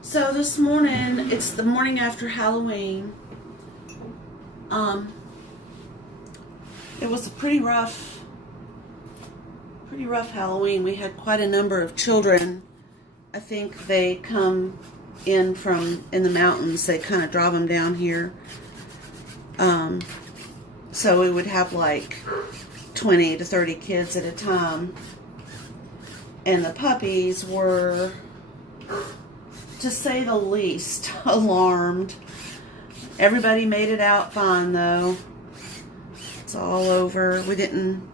So this morning, it's the morning after Halloween. Um, it was a pretty rough Halloween. We had quite a number of children. I think they come in the mountains. They kind of drive them down here. Um, so we would have like 20 to 30 kids at a time. And the puppies were, to say the least, alarmed. Everybody made it out fine though. It's all over. We didn't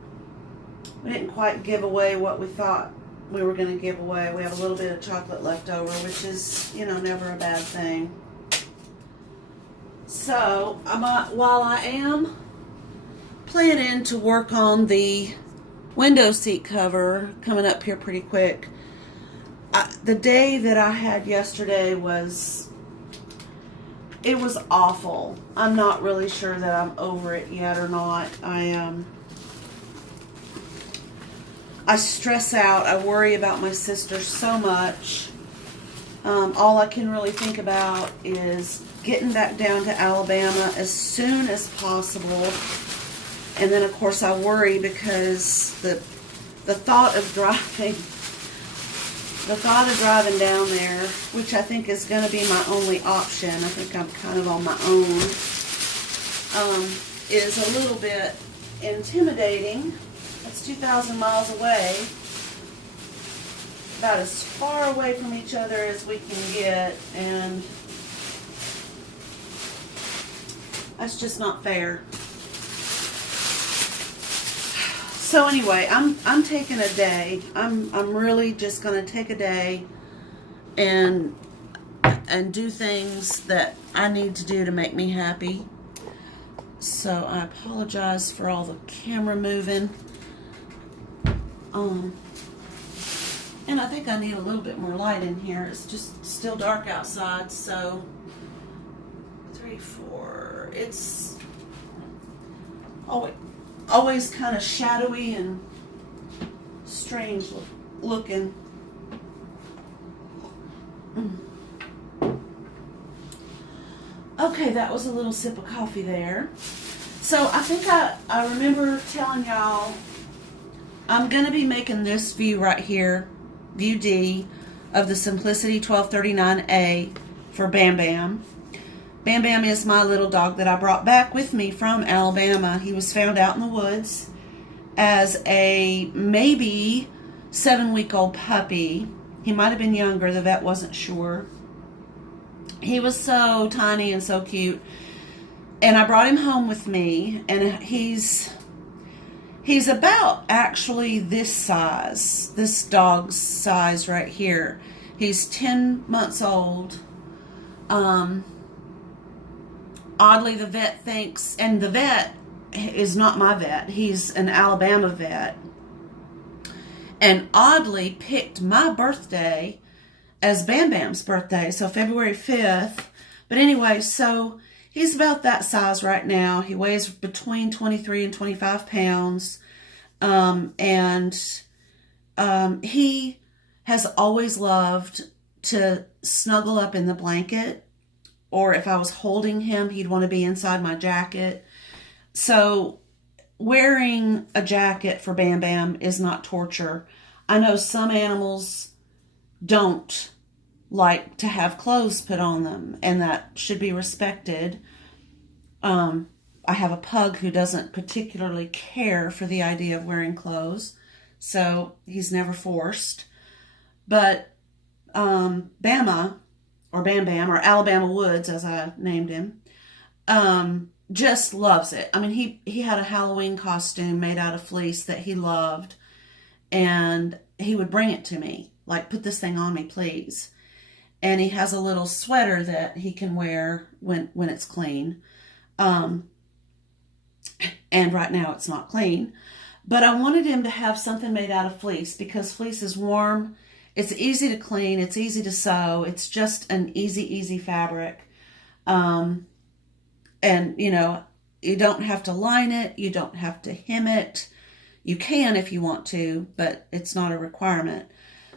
quite give away what we thought we were going to give away. We have a little bit of chocolate left over, which is, never a bad thing. So, while I am planning to work on the window seat cover coming up here pretty quick, the day that I had yesterday was awful. I'm not really sure that I'm over it yet or not. I stress out. I worry about my sister so much. All I can really think about is getting back down to Alabama as soon as possible. And then, of course, I worry because the thought of driving down there, which I think is going to be my only option, I think I'm kind of on my own, is a little bit intimidating. It's 2,000 miles away, about as far away from each other as we can get, and that's just not fair. So anyway, I'm taking a day. I'm really just going to take a day and do things that I need to do to make me happy. So I apologize for all the camera moving. And I think I need a little bit more light in here. It's just still dark outside, so 3, 4. It's always kind of shadowy and strange looking. Okay, that was a little sip of coffee there. So I think I remember telling y'all I'm going to be making this view right here, view D, of the Simplicity 1239A for Bambam. Bambam is my little dog that I brought back with me from Alabama. He was found out in the woods as a maybe 7-week-old puppy. He might have been younger. The vet wasn't sure. He was so tiny and so cute. And I brought him home with me, and he's about actually this size, this dog's size right here. He's 10 months old. Oddly, the vet thinks, and the vet is not my vet, he's an Alabama vet, and oddly picked my birthday as Bam Bam's birthday, so February 5th. But anyway, so he's about that size right now. He weighs between 23 and 25 pounds. He has always loved to snuggle up in the blanket, or if I was holding him, he'd want to be inside my jacket. So wearing a jacket for Bam Bam is not torture. I know some animals don't like to have clothes put on them, and that should be respected. I have a pug who doesn't particularly care for the idea of wearing clothes, so he's never forced. But Bama, or Bam Bam, or Alabama Woods, as I named him, just loves it. I mean, he had a Halloween costume made out of fleece that he loved, and he would bring it to me, like, put this thing on me, please. And he has a little sweater that he can wear when it's clean. And right now it's not clean. But I wanted him to have something made out of fleece because fleece is warm. It's easy to clean. It's easy to sew. It's just an easy fabric. And, you don't have to line it. You don't have to hem it. You can if you want to, but it's not a requirement.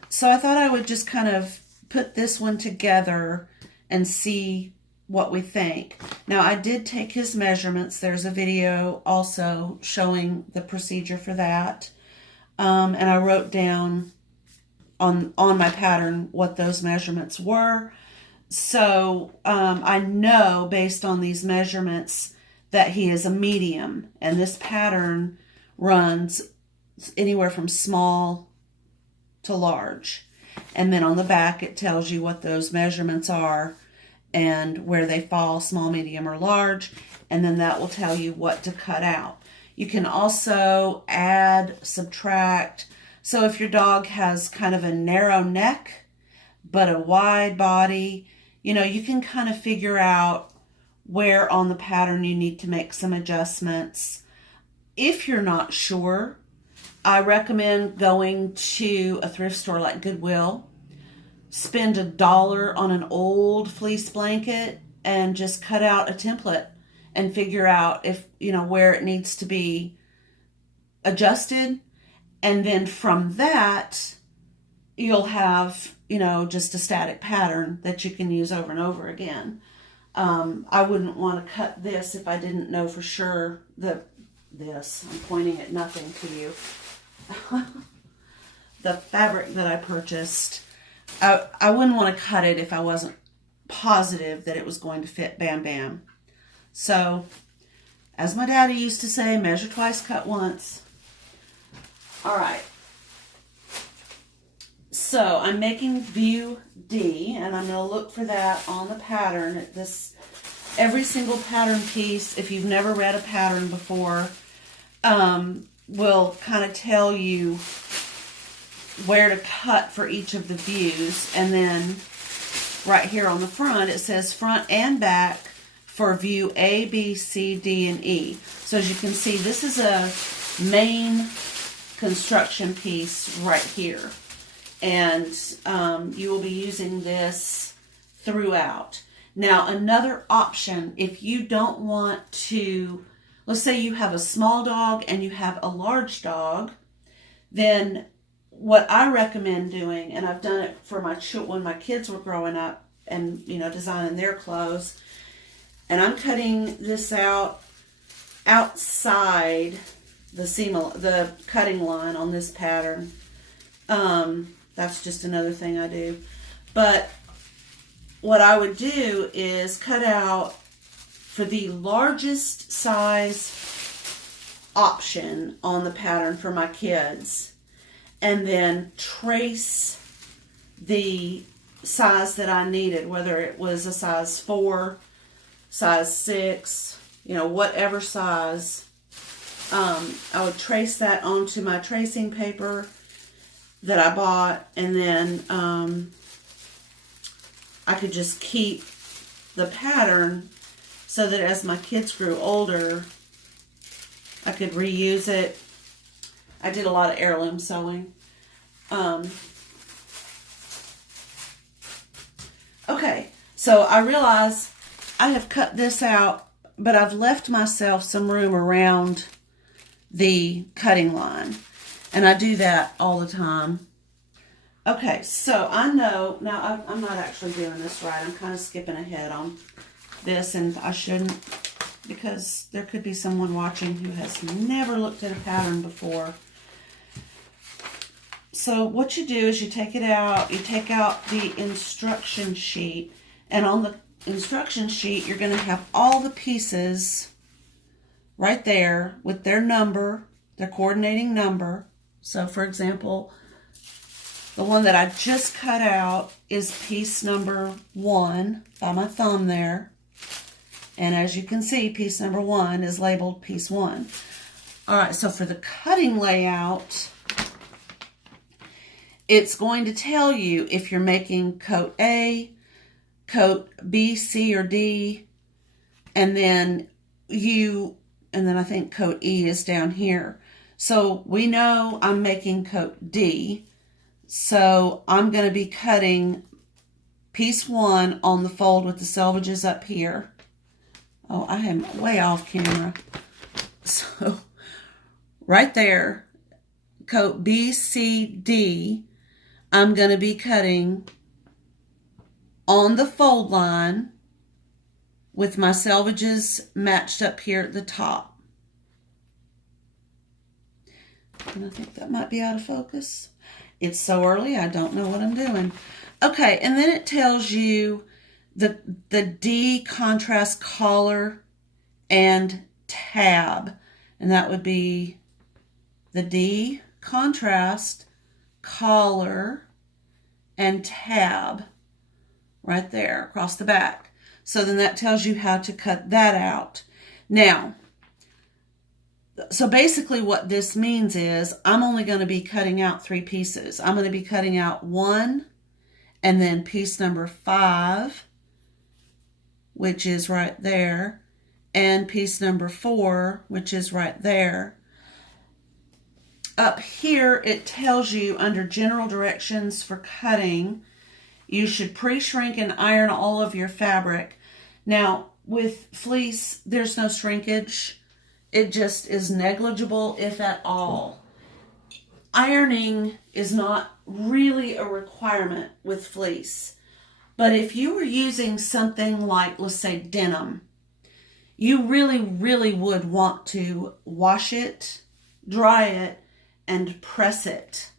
So I thought I would just kind of put this one together and see what we think. Now, I did take his measurements. There's a video also showing the procedure for that. And I wrote down on my pattern what those measurements were. So I know based on these measurements that he is a medium. And this pattern runs anywhere from small to large. And then on the back it tells you what those measurements are and where they fall, small, medium, or large. And then that will tell you what to cut out. You can also add, subtract. So if your dog has kind of a narrow neck, but a wide body, you know, you can kind of figure out where on the pattern you need to make some adjustments. If you're not sure, I recommend going to a thrift store like Goodwill, spend $1 on an old fleece blanket and just cut out a template and figure out if, you know, where it needs to be adjusted. And then from that, you'll have, you know, just a static pattern that you can use over and over again. I wouldn't want to cut this if I didn't know for sure this. I'm pointing at nothing to you. The fabric that I purchased, I wouldn't want to cut it if I wasn't positive that it was going to fit Bam Bam. So, as my daddy used to say, measure twice, cut once. All right. So, I'm making view D, and I'm going to look for that on the pattern. Every single pattern piece, if you've never read a pattern before, will kind of tell you where to cut for each of the views. And then right here on the front, it says front and back for view A, B, C, D, and E. So as you can see, this is a main construction piece right here. And you will be using this throughout. Now, another option, if you don't want to, let's say you have a small dog and you have a large dog, then what I recommend doing, and I've done it for when my kids were growing up and, you know, designing their clothes, and I'm cutting this out outside the cutting line on this pattern. That's just another thing I do. But what I would do is cut out for the largest size option on the pattern for my kids, and then trace the size that I needed, whether it was a size 4, size 6, you know, whatever size. I would trace that onto my tracing paper that I bought, and then I could just keep the pattern so that as my kids grew older, I could reuse it. I did a lot of heirloom sewing. Okay, so I realize I have cut this out, but I've left myself some room around the cutting line. And I do that all the time. Okay, so I know, now I'm not actually doing this right. I'm kind of skipping ahead on this, and I shouldn't, because there could be someone watching who has never looked at a pattern before. So what you do is you take it out, you take out the instruction sheet, and on the instruction sheet you're going to have all the pieces right there with their number, their coordinating number. So for example, the one that I just cut out is piece number 1 by my thumb there. And as you can see, piece number 1 is labeled piece 1. All right, so for the cutting layout, it's going to tell you if you're making coat A, coat B, C, or D, and then I think coat E is down here. So we know I'm making coat D. So I'm going to be cutting piece 1 on the fold with the selvages up here. Oh, I am way off camera. So right there, coat B, C, D, I'm going to be cutting on the fold line with my selvages matched up here at the top. And I think that might be out of focus. It's so early, I don't know what I'm doing. Okay, and then it tells you the D contrast collar and tab. And that would be the D contrast collar and tab right there across the back. So then that tells you how to cut that out. Now, so basically what this means is I'm only going to be cutting out 3 pieces. I'm going to be cutting out 1 and then piece number 5, which is right there, and piece number 4, which is right there. Up here, it tells you under general directions for cutting, you should pre-shrink and iron all of your fabric. Now, with fleece, there's no shrinkage. It just is negligible, if at all. Ironing is not really a requirement with fleece. But if you were using something like, let's say, denim, you really, really would want to wash it, dry it, and press it,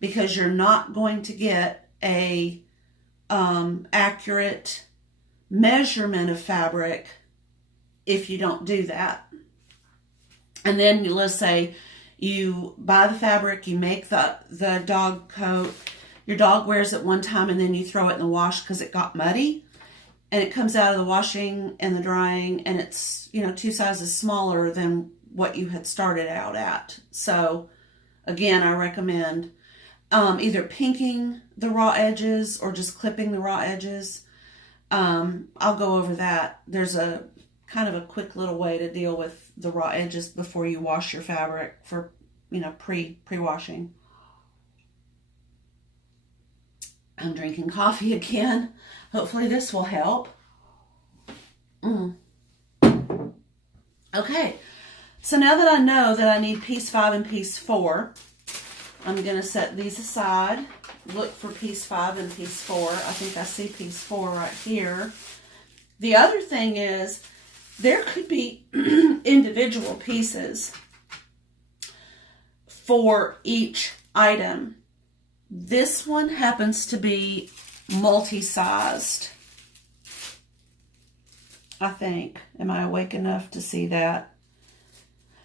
because you're not going to get a accurate measurement of fabric if you don't do that. And then let's say you buy the fabric, you make the dog coat, your dog wears it one time, and then you throw it in the wash because it got muddy, and it comes out of the washing and the drying, and it's 2 sizes smaller than what you had started out at. So again, I recommend either pinking the raw edges or just clipping the raw edges. I'll go over that. There's a kind of a quick little way to deal with the raw edges before you wash your fabric for, pre-washing. I'm drinking coffee again. Hopefully this will help. Okay, so now that I know that I need piece 5 and piece 4, I'm going to set these aside. Look for piece 5 and piece 4. I think I see piece 4 right here. The other thing is, there could be individual pieces for each item. This one happens to be multi-sized, I think. Am I awake enough to see that?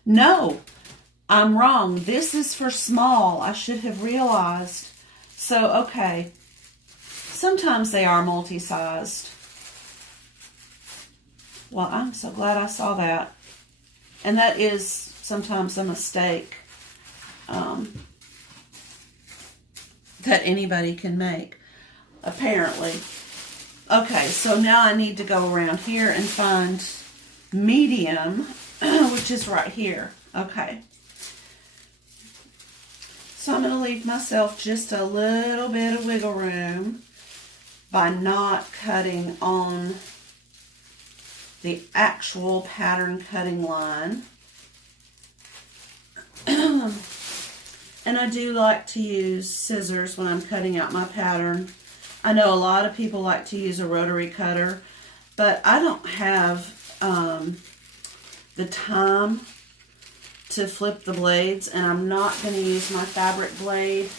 No, I'm wrong. This is for small. I should have realized. So, okay. Sometimes they are multi-sized. Well, I'm so glad I saw that. And that is sometimes a mistake that anybody can make, apparently. Okay, so now I need to go around here and find medium, which is right here. Okay. So I'm going to leave myself just a little bit of wiggle room by not cutting on the actual pattern cutting line. And I do like to use scissors when I'm cutting out my pattern. I know a lot of people like to use a rotary cutter, but I don't have the time to flip the blades, and I'm not going to use my fabric blade.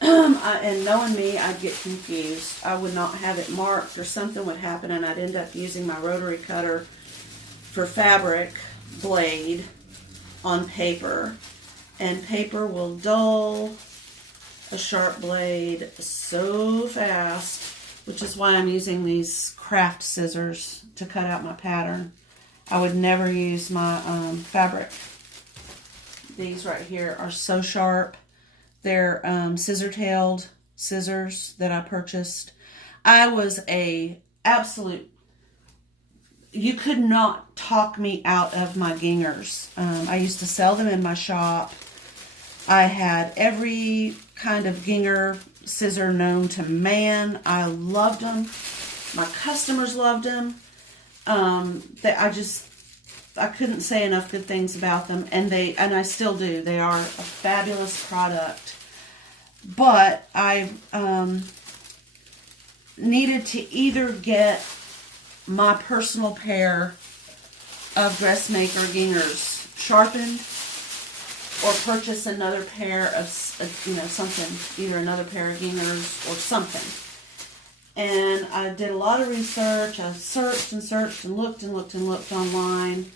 And knowing me, I'd get confused. I would not have it marked, or something would happen, and I'd end up using my rotary cutter for fabric blade on paper. And paper will dull a sharp blade so fast, which is why I'm using these craft scissors to cut out my pattern. I would never use my fabric. These right here are so sharp. They're scissor-tailed scissors that I purchased. I was a absolute... You could not talk me out of my gingers. I used to sell them in my shop. I had every kind of ginger scissor known to man. I loved them. My customers loved them. I couldn't say enough good things about them, and I still do. They are a fabulous product. But I needed to either get my personal pair of dressmaker gingers sharpened or purchase another pair of, something, either another pair of gingers or something. And I did a lot of research. I searched and searched and looked and looked and looked online.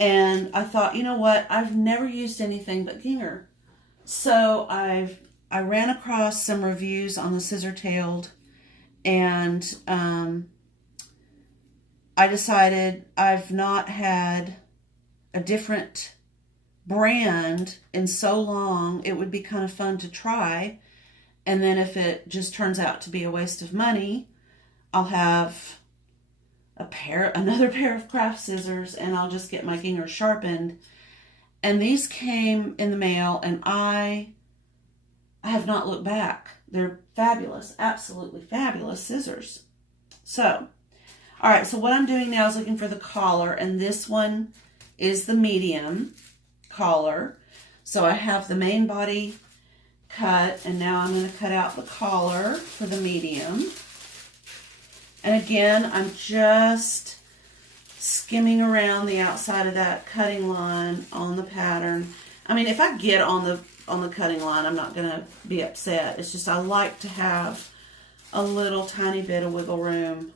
And I thought, you know what? I've never used anything but ginger. So I ran across some reviews on the scissor-tailed, and I decided I've not had a different brand in so long. It would be kind of fun to try. And then if it just turns out to be a waste of money, I'll have another pair of craft scissors, and I'll just get my ginger sharpened. And these came in the mail, and I have not looked back. They're fabulous, absolutely fabulous scissors. So, all right, so what I'm doing now is looking for the collar, and this one is the medium collar. So I have the main body cut, and now I'm going to cut out the collar for the medium. And again, I'm just skimming around the outside of that cutting line on the pattern. I mean, if I get on the cutting line, I'm not going to be upset. It's just I like to have a little tiny bit of wiggle room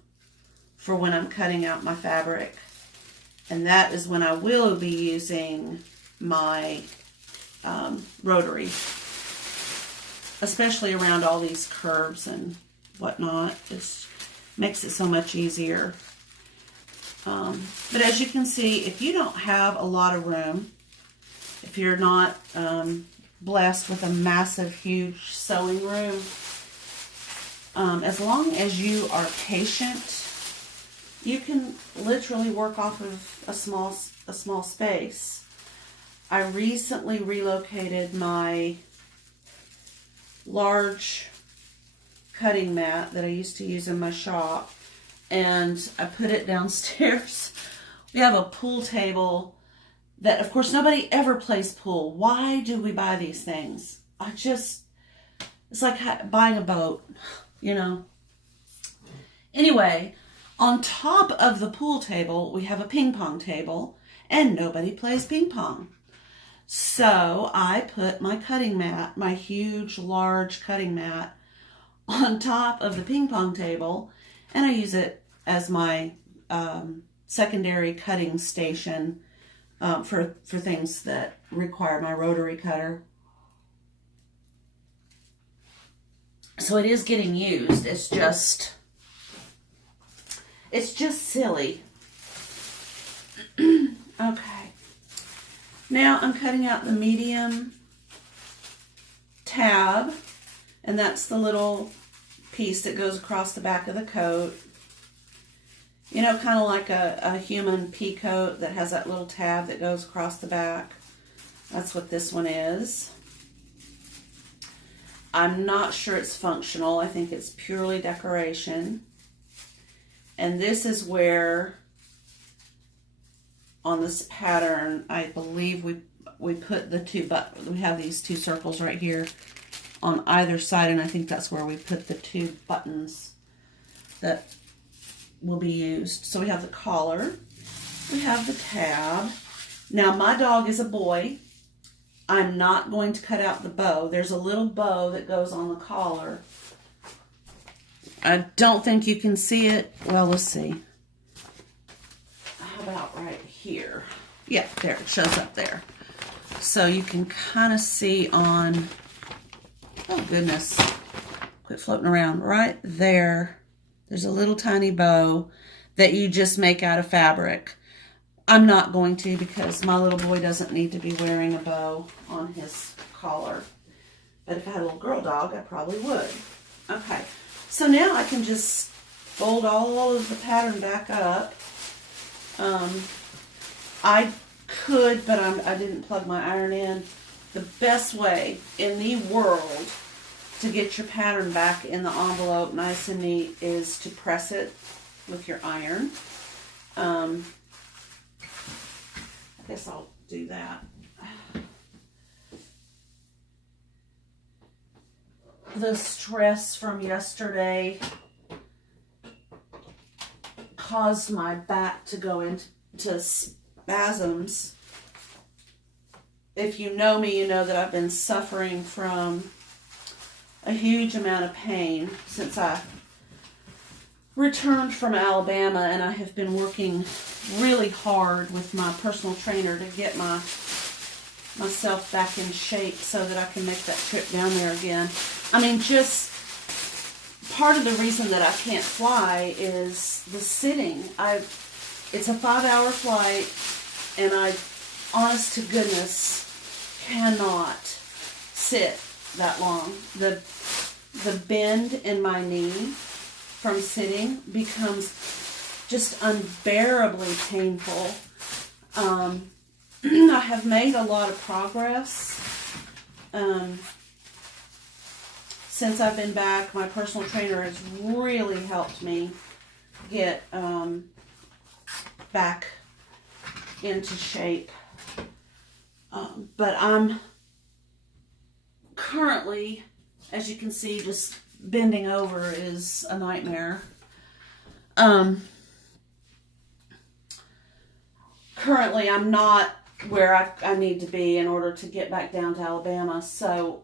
for when I'm cutting out my fabric. And that is when I will be using my rotary, especially around all these curves and whatnot. It makes it so much easier. But as you can see, if you don't have a lot of room, if you're not blessed with a massive, huge sewing room, as long as you are patient, you can literally work off of a small space. I recently relocated my large cutting mat that I used to use in my shop, and I put it downstairs. We have a pool table that, of course, nobody ever plays pool. Why do we buy these things? It's like buying a boat, you know. Anyway, on top of the pool table, we have a ping pong table, and nobody plays ping pong. So I put my cutting mat, my huge, large cutting mat, on top of the ping pong table, and I use it as my secondary cutting station for things that require my rotary cutter. So it is getting used. It's just silly. Okay. Now I'm cutting out the medium tab, and that's the little piece that goes across the back of the coat. You know, kind of like a human pea coat that has that little tab that goes across the back. That's what this one is. I'm not sure it's functional. I think it's purely decoration. And this is where, on this pattern, I believe we put the two, we have these two circles right here on either side, and I think that's where we put the two buttons that will be used. So we have the collar, we have the tab. Now my dog is a boy. I'm not going to cut out the bow. There's a little bow that goes on the collar. I don't think you can see it. Well, let's see. How about right here? Yeah, there, it shows up there. So you can kind of see on, oh goodness, quit floating around. Right there, there's a little tiny bow that you just make out of fabric. I'm not going to, because my little boy doesn't need to be wearing a bow on his collar. But if I had a little girl dog, I probably would. Okay, so now I can just fold all of the pattern back up. I could, but I didn't plug my iron in. The best way in the world to get your pattern back in the envelope nice and neat is to press it with your iron. I guess I'll do that. The stress from yesterday caused my back to go into spasms. If you know me, you know that I've been suffering from a huge amount of pain since I returned from Alabama, and I have been working really hard with my personal trainer to get myself back in shape so that I can make that trip down there again. I mean, just part of the reason that I can't fly is the sitting. It's a 5-hour flight, and I, honest to goodness, cannot sit that long. The bend in my knee from sitting becomes just unbearably painful. I have made a lot of progress since I've been back. My personal trainer has really helped me get back into shape. But I'm currently, as you can see, just bending over is a nightmare. Currently, I'm not where I need to be in order to get back down to Alabama. So,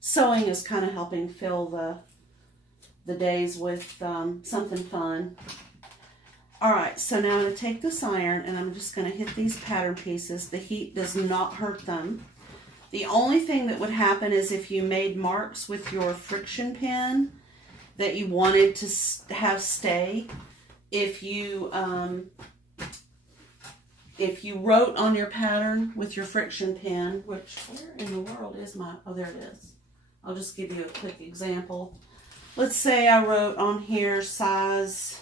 sewing is kind of helping fill the days with something fun. Alright, so now I'm going to take this iron and I'm just going to hit these pattern pieces. The heat does not hurt them. The only thing that would happen is if you made marks with your friction pin that you wanted to have stay. If you wrote on your pattern with your friction pin, which, where in the world is my, oh, there it is. I'll just give you a quick example. Let's say I wrote on here size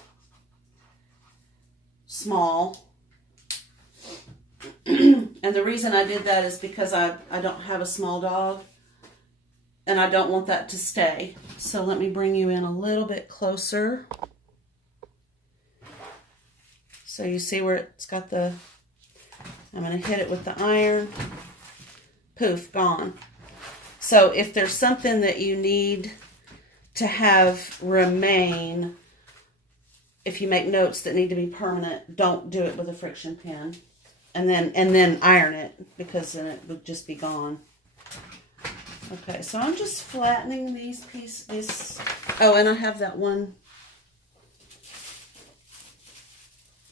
small. And the reason I did that is because I don't have a small dog and I don't want that to stay. So let me bring you in a little bit closer. So you see where it's got the, I'm going to hit it with the iron. Poof, gone. So if there's something that you need to have remain, if you make notes that need to be permanent, don't do it with a friction pin. And then iron it, because then it would just be gone. Okay, so I'm just flattening these pieces. Oh, and I have that one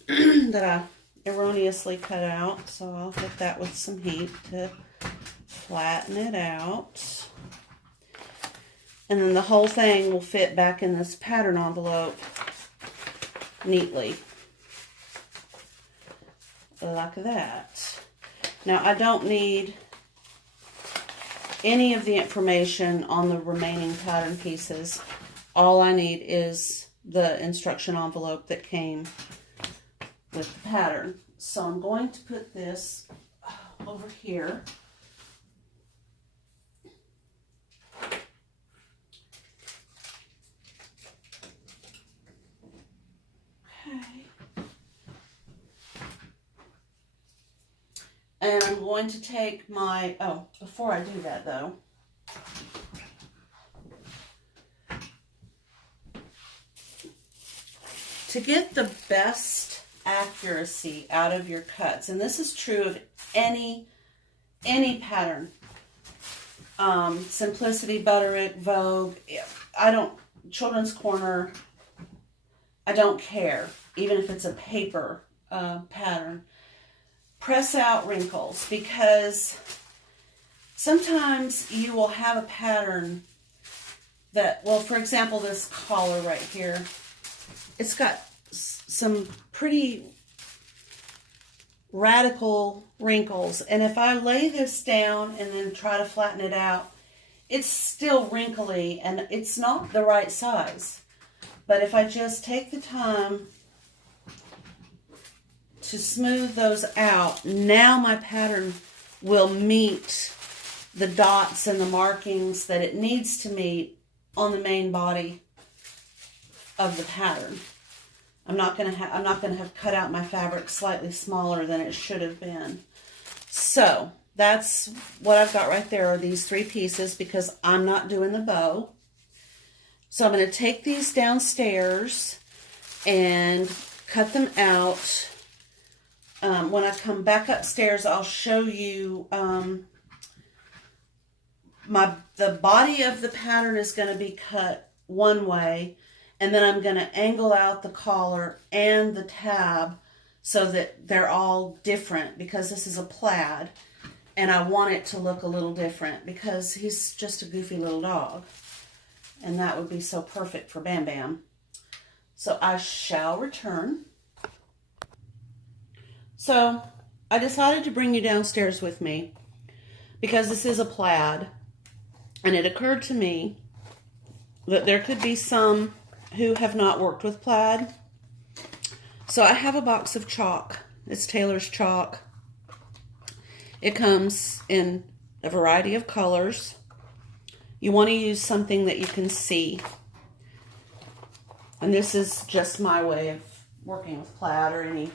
that I erroneously cut out, so I'll hit that with some heat to flatten it out. And then the whole thing will fit back in this pattern envelope neatly. Like that. Now, I don't need any of the information on the remaining pattern pieces. All I need is the instruction envelope that came with the pattern. So I'm going to put this over here. Okay. And I'm going to take my, oh, before I do that though, to get the best accuracy out of your cuts, and this is true of any pattern, Simplicity, Butterick, Vogue, Children's Corner, I don't care, even if it's a paper pattern. Press out wrinkles, because sometimes you will have a pattern that, well, for example, this collar right here, it's got some pretty radical wrinkles, and if I lay this down and then try to flatten it out, it's still wrinkly and it's not the right size. But if I just take the time to smooth those out, now my pattern will meet the dots and the markings that it needs to meet on the main body of the pattern. I'm not going to have cut out my fabric slightly smaller than it should have been. So that's what I've got right there, are these three pieces, because I'm not doing the bow. So I'm going to take these downstairs and cut them out. When I come back upstairs, I'll show you the body of the pattern is going to be cut one way, and then I'm going to angle out the collar and the tab so that they're all different, because this is a plaid and I want it to look a little different because he's just a goofy little dog, and that would be so perfect for Bam Bam. So I shall return. So I decided to bring you downstairs with me because this is a plaid, and it occurred to me that there could be some who have not worked with plaid. So I have a box of chalk. It's Taylor's chalk. It comes in a variety of colors. You want to use something that you can see. And this is just my way of working with plaid or any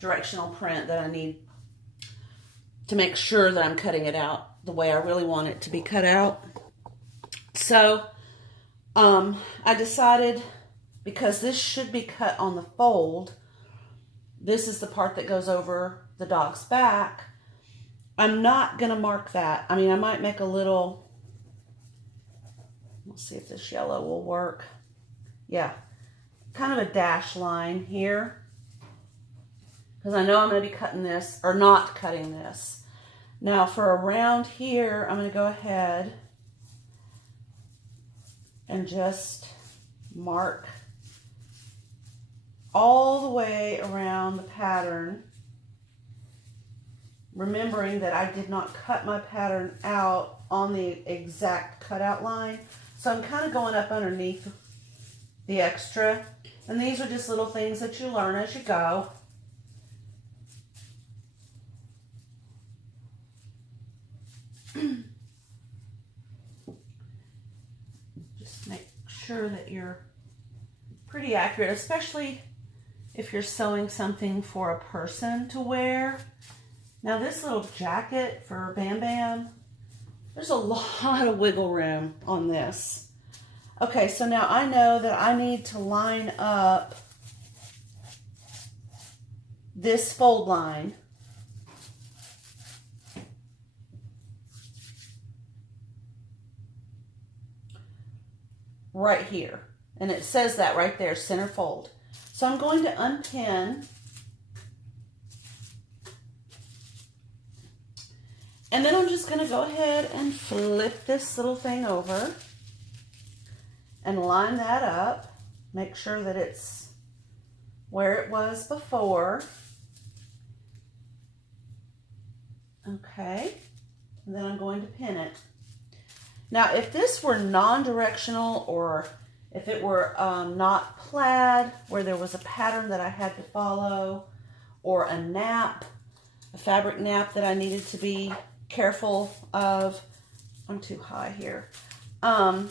directional print that I need to make sure that I'm cutting it out the way I really want it to be cut out. So I decided, because this should be cut on the fold, this is the part that goes over the dog's back, I'm not going to mark that. I mean, I might make a little, let's see if this yellow will work. Yeah, kind of a dash line here, because I know I'm going to be cutting this, or not cutting this. Now for around here, I'm going to go ahead and just mark all the way around the pattern, remembering that I did not cut my pattern out on the exact cutout line. So I'm kind of going up underneath the extra. And these are just little things that you learn as you go. Just make sure that you're pretty accurate, especially if you're sewing something for a person to wear. Now this little jacket for Bam Bam, there's a lot of wiggle room on this. Okay, so now I know that I need to line up this fold line right here. And it says that right there, center fold. So I'm going to unpin, and then I'm just going to go ahead and flip this little thing over and line that up. Make sure that it's where it was before. Okay, and then I'm going to pin it. Now, if this were non-directional, or if it were not plaid, where there was a pattern that I had to follow, or a nap, a fabric nap that I needed to be careful of. I'm too high here. I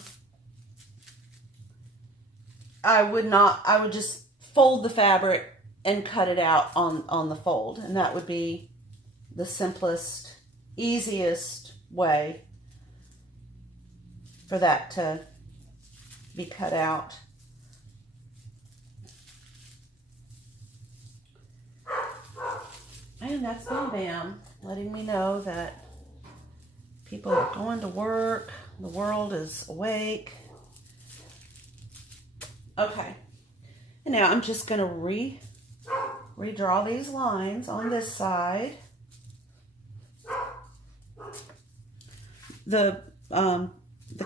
would just fold the fabric and cut it out on the fold. And that would be the simplest, easiest way for that to be cut out. And that's Bam Bam letting me know that people are going to work, the world is awake. Okay, and now I'm just going to redraw these lines on this side. The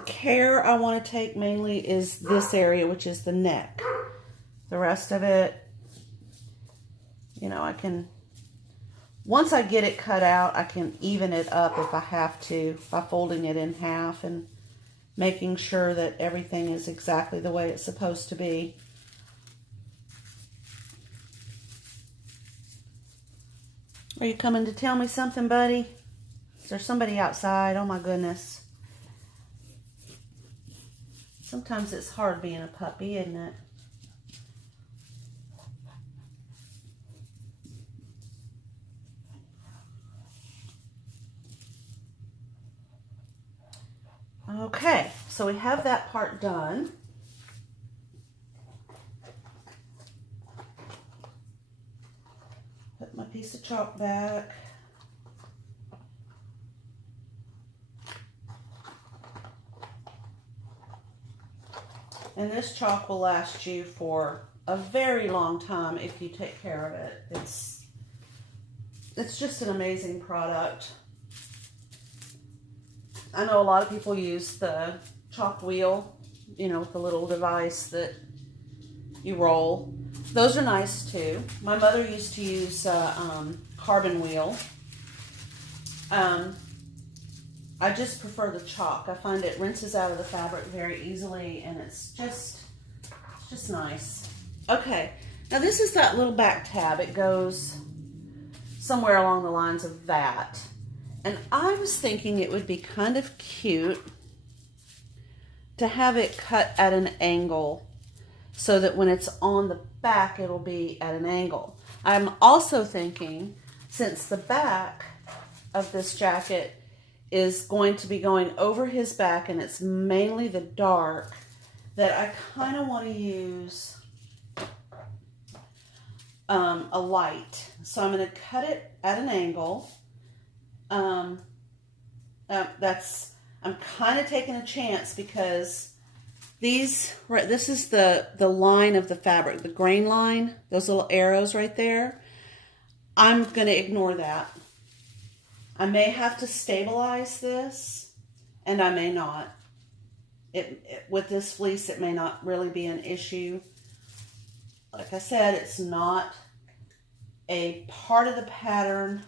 care I want to take mainly is this area, which is the neck. The rest of it, you know, I can, once I get it cut out, I can even it up if I have to by folding it in half and making sure that everything is exactly the way it's supposed to be. Are you coming to tell me something, buddy? Is there somebody outside? Oh my goodness. Sometimes it's hard being a puppy, isn't it? Okay, so we have that part done. put my piece of chalk back. And this chalk will last you for a very long time if you take care of it. It's just an amazing product. I know a lot of people use the chalk wheel, you know, with the little device that you roll. Those are nice too. My mother used to use a carbon wheel. I just prefer the chalk. I find it rinses out of the fabric very easily, and it's just nice. Okay, now this is that little back tab. It goes somewhere along the lines of that. And I was thinking it would be kind of cute to have it cut at an angle so that when it's on the back, it'll be at an angle. I'm also thinking, since the back of this jacket is going to be going over his back and it's mainly the dark, that I kind of want to use a light. So I'm going to cut it at an angle. I'm kind of taking a chance because this is the line of the fabric, the grain line, those little arrows right there. I'm going to ignore that. I may have to stabilize this, and I may not. With this fleece, it may not really be an issue. Like I said, it's not a part of the pattern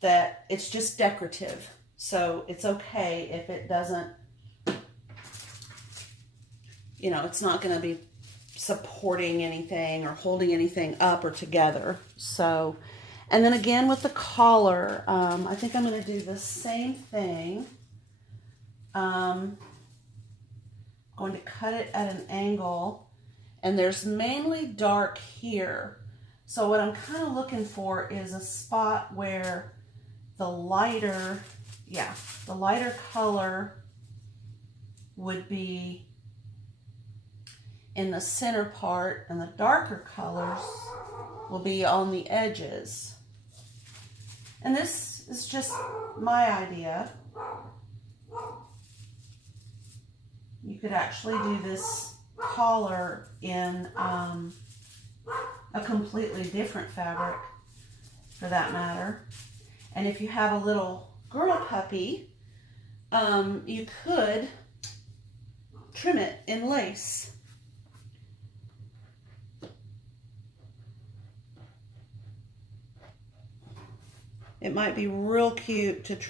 that it's just decorative. So it's okay if it doesn't, you know, it's not going to be supporting anything or holding anything up or together. So, and then again with the collar, I think I'm going to do the same thing. Going to cut it at an angle, and there's mainly dark here. So what I'm kind of looking for is a spot where the lighter color would be in the center part, and the darker colors will be on the edges. And this is just my idea. You could actually do this collar in a completely different fabric, for that matter. And if you have a little girl puppy, you could trim it in lace. It might be real cute to trim